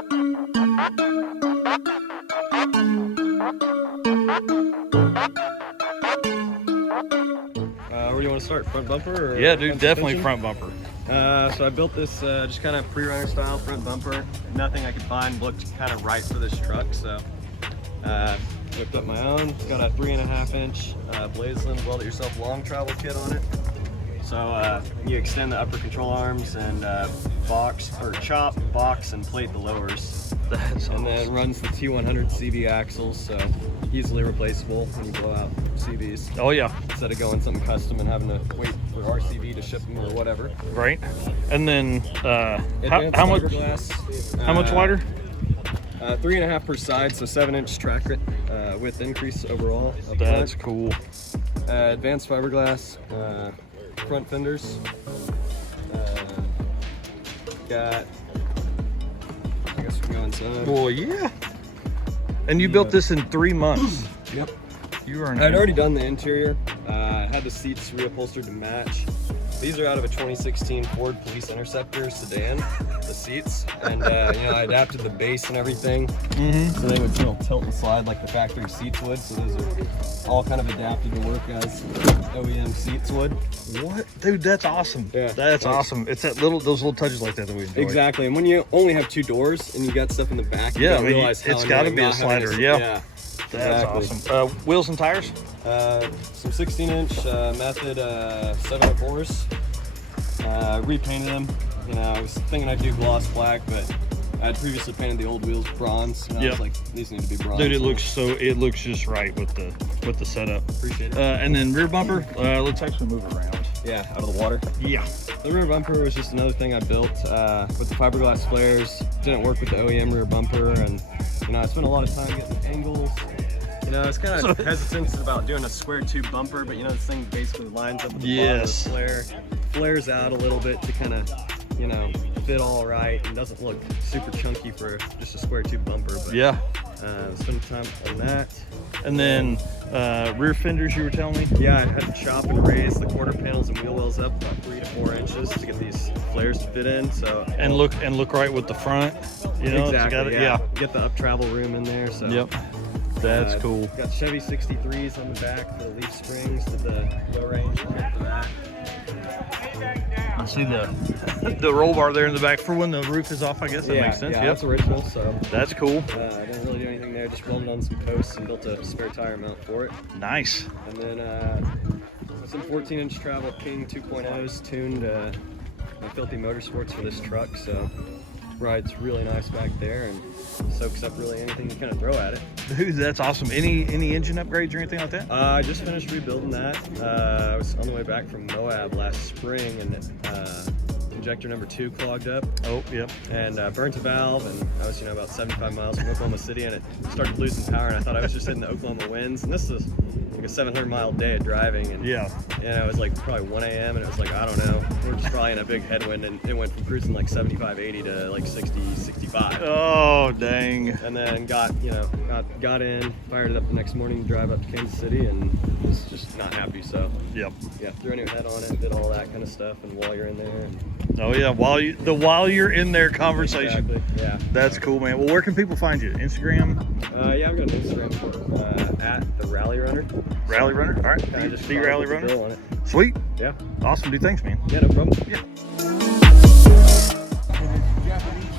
Where do you want to start? Front bumper? Or yeah, dude, definitely front bumper. So I built this just kind of pre-runner style front bumper. Nothing I could find looked kind of right for this truck, so whipped up my own. It's got a 3.5 inch Blazeland weld it yourself long travel kit on it. So you extend the upper control arms and chop, box, and plate the lowers. That's and then runs the T100 CV axles, so easily replaceable when you blow out CVs. Oh yeah. Instead of going something custom and having to wait for RCV to ship them or whatever. Right. And then how much wider? 3.5 per side, so 7-inch track width increase overall. That's cool. Advanced fiberglass front fenders. Got. I guess we can go inside. Boy, yeah. And you built this in 3 months. Yep. You are. I'd already done the interior. I had the seats reupholstered to match. These are out of a 2016 Ford Police Interceptor sedan, the seats, and I adapted the base and everything, so they would tilt and slide like the factory seats would. So those are all kind of adapted to work as OEM seats would. What, dude? That's awesome. Yeah, that's awesome. It's those little touches like that we enjoy. Exactly, and when you only have 2 doors and you got stuff in the back, you don't realize how it's got to be a slider. Yeah. That's awesome. Wheels and tires? Some 16-inch Method 704s. Repainted them. I was thinking I'd do gloss black, but I'd previously painted the old wheels bronze, and I was like, these need to be bronze. Dude, it looks just right with the setup. Appreciate it. And then rear bumper. Let's actually move it around. Yeah, out of the water. Yeah. The rear bumper was just another thing I built with the fiberglass flares. Didn't work with the OEM rear bumper, and I spent a lot of time getting angles. I was kind of hesitant about doing a square tube bumper, but this thing basically lines up with the bottom of the flare, flares out a little bit to kind of, fit all right, and doesn't look super chunky for just a square tube bumper. But yeah, spend time on that. And then rear fenders, you were telling me? Yeah, I had to chop and raise the quarter panels and wheel wells up about 3 to 4 inches to get these flares to fit in. So and look right with the front. Exactly. Get the up travel room in there. So yep. That's cool. Got Chevy 63s on the back for the leaf springs, did the low range for that. I see the roll bar there in the back for when the roof is off, I guess. That makes sense. Yeah, that's original, so. That's cool. I didn't really do anything there, just welded on some posts and built a spare tire mount for it. Nice. And then some 14-inch Travel King 2.0s tuned Filthy Motorsports for this truck, so rides really nice back there and soaks up really anything you kind of throw at it. Dude, that's awesome. Any engine upgrades or anything like that? I just finished rebuilding that. I was on the way back from Moab last spring, and injector number 2 clogged up. Oh, yep. And burnt a valve, and I was about 75 miles from Oklahoma City, and it started losing power, and I thought I was just hitting the Oklahoma winds. And this is like a 700-mile day of driving, and it was like probably 1 a.m. and it was like, I don't know, we're just probably in a big headwind, and it went from cruising like 75, 80 to like 60, 65. Oh, dang. And then got in, fired it up the next morning to drive up to Kansas City, and was just not happy. So threw a new head on it, did all that kind of stuff, and while you're in there. Oh yeah, while you're in there conversation. Exactly. Yeah. That's cool, man. Well, where can people find you? Instagram? Yeah, I've got an Instagram at the Rally Runner. Rally Runner? All right. Just the Rally Runner. On it. Sweet. Yeah. Awesome, dude. Thanks, man. Yeah, no problem. Yeah. Japanese